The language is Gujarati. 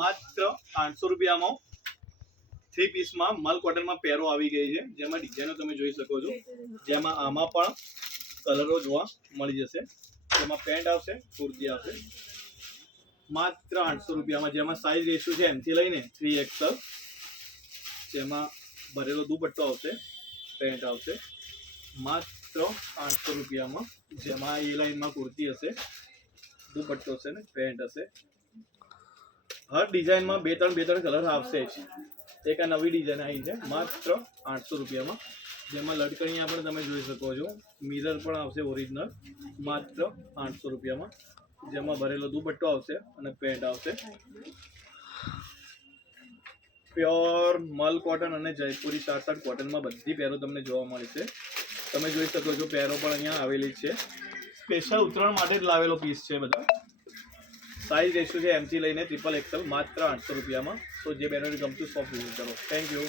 માત્ર 800 રૂપિયામાં 3 પીસમાં મલ કોટનમાં પેરો આવી ગઈ છે, જેમાં ડિઝાઇનો તમે જોઈ શકો છો, જેમાં આમાં પણ કલરો જોવા મળી જશે, જેમાં પેન્ટ આવશે, કુર્તી આવશે, માત્ર 800 રૂપિયામાં, જેમાં સાઇઝ રેશિયો છે એમથી લઈને 3XL, જેમાં ભરેલો દુપટ્ટો આવશે, પેન્ટ આવશે, માત્ર 800 રૂપિયામાં, જેમાં એ લાઈનમાં કુર્તી હશે, દુપટ્ટો હશે ને પેન્ટ હશે. હર ડિઝાઇનમાં બે ત્રણ કલર આવશે જ. એક આ નવી ડિઝાઇન આવી છે માત્ર 800 રૂપિયામાં, જેમાં લટકણીયા પણ તમે જોઈ શકો છો, મિરર પણ આવશે ઓરિજિનલ, માત્ર 800 રૂપિયામાં, જેમાં ભરેલો દુપટ્ટો આવશે અને પેન્ટ આવશે. પ્યોર મલ કોટન અને જયપુરી સાટ કોટનમાં બધી પેરો તમને જોવા મળશે. તમે જોઈ શકો છો પેરો પણ અહીંયા આવેલી છે, સ્પેશિયલ ઉત્તરાયણ માટે જ લાવેલો પીસ છે બધા. સાઇઝ રેશિયો છે એમથી લઈને XXL, માત્ર 800 રૂપિયામાં. તો જે બેનર ગમતું શોપ વિઝિટ કરો. Thank you.